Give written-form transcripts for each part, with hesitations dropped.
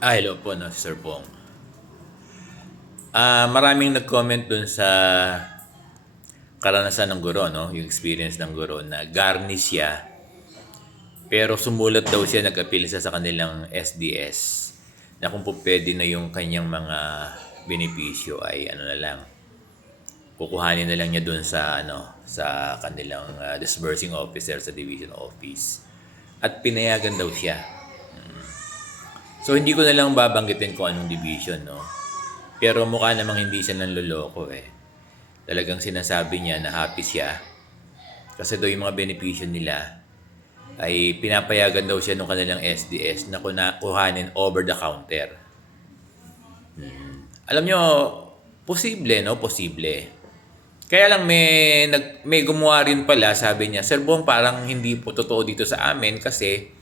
Hello po, no, Sir Pong. Maraming nag-comment dun sa karanasan ng guro, no? Yung experience ng guro na garnish siya. Pero sumulat daw siya, nag-appeal siya sa kanilang SDS na kung po pwede na yung kanyang mga benepisyo ay ano na lang, kukuhanin na lang niya dun sa sa kanilang disbursing officer sa division office. At pinayagan daw siya. So hindi ko na lang babanggitin kung anong division, no? Pero mukha namang hindi siya nanloloko eh. Talagang sinasabi niya na happy siya kasi daw yung mga benepisyo nila ay pinapayagan daw siya ng kanilang SDS na kuhanin over the counter. Alam nyo, posible, no? Posible. Kaya lang may gumawa rin pala, sabi niya, Sir Bong, parang hindi po totoo dito sa amin kasi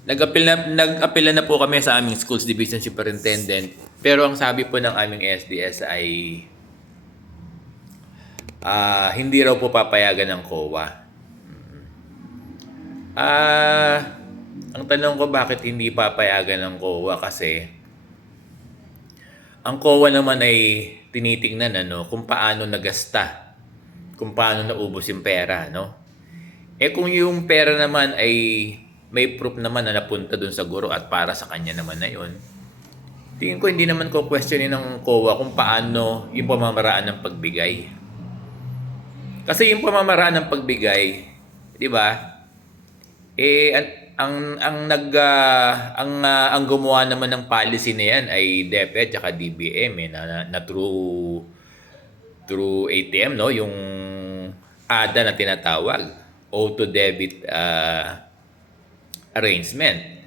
nag-appeal na po kami sa aming schools division superintendent. Pero ang sabi po ng aming SDS ay hindi raw po papayagan ng COA. Ang tanong ko bakit hindi papayagan ng COA kasi ang COA naman ay tinitingnan kung paano nagasta, kung paano naubos yung pera, no? Kung yung pera naman ay may proof naman na napunta dun sa guro at para sa kanya naman na yun, tingin ko hindi naman ko questionin ng COA kung paano yung pamamaraan ng pagbigay. Kasi yung pamamaraan ng pagbigay, 'di ba? Ang gumawa naman ng policy na 'yan ay DepEd at DBM na through ATM, no, yung ADA na tinatawag, auto debit arrangement.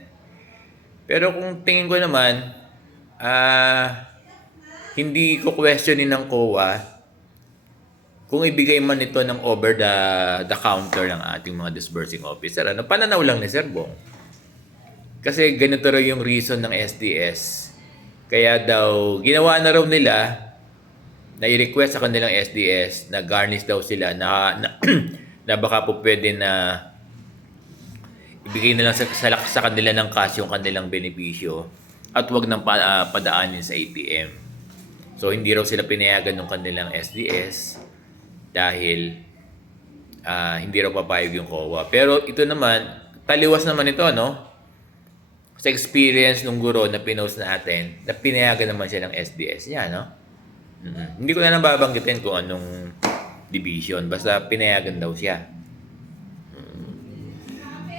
Pero kung tingin ko naman, hindi ko questionin ng COA kung ibigay man ito ng over the counter ng ating mga disbursing officer. Pananaw lang ni Sir Bong. Kasi ganito raw yung reason ng SDS. Kaya daw, ginawa na raw nila na i-request sa kanilang SDS na garnish daw sila na baka po pwede na ibigay na lang sa kanila ng cash yung kanilang benepisyo at wag nang padaanin sa ATM. So hindi raw sila pinayagan ng kanilang SDS dahil hindi raw papayag yung COA. Pero ito naman, taliwas naman ito, no? Sa experience ng guro na pinost natin, na pinayagan naman siya ng SDS niya, no? Hindi ko na lang babanggitin kung anong division. Basta pinayagan daw siya.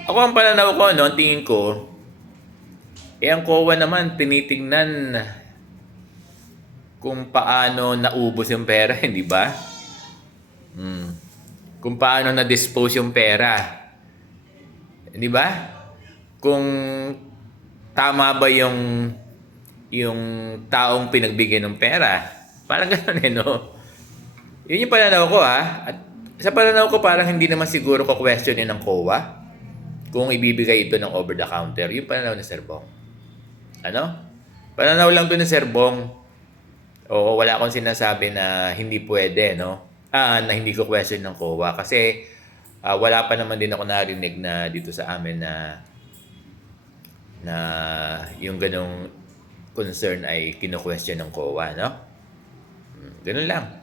Ako ang pananaw ko, no? Ang tingin ko, ang COA naman, tinitingnan kung paano naubos yung pera, hindi ba? Kung paano na-dispose yung pera. Di ba? Kung tama ba yung taong pinagbigyan ng pera. Parang gano'n no? Yun yung pananaw ko At sa pananaw ko parang hindi naman siguro ko questionin ng COA kung ibibigay ito ng over the counter. Yung pananaw ni Sir Bong. Pananaw lang to ni Sir Bong. Oo, wala akong sinasabi na hindi pwede, no? Na hindi ko question ng COA kasi wala pa naman din ako narinig na dito sa amin na yung ganong concern ay kino-question ng COA, no? Ganun lang.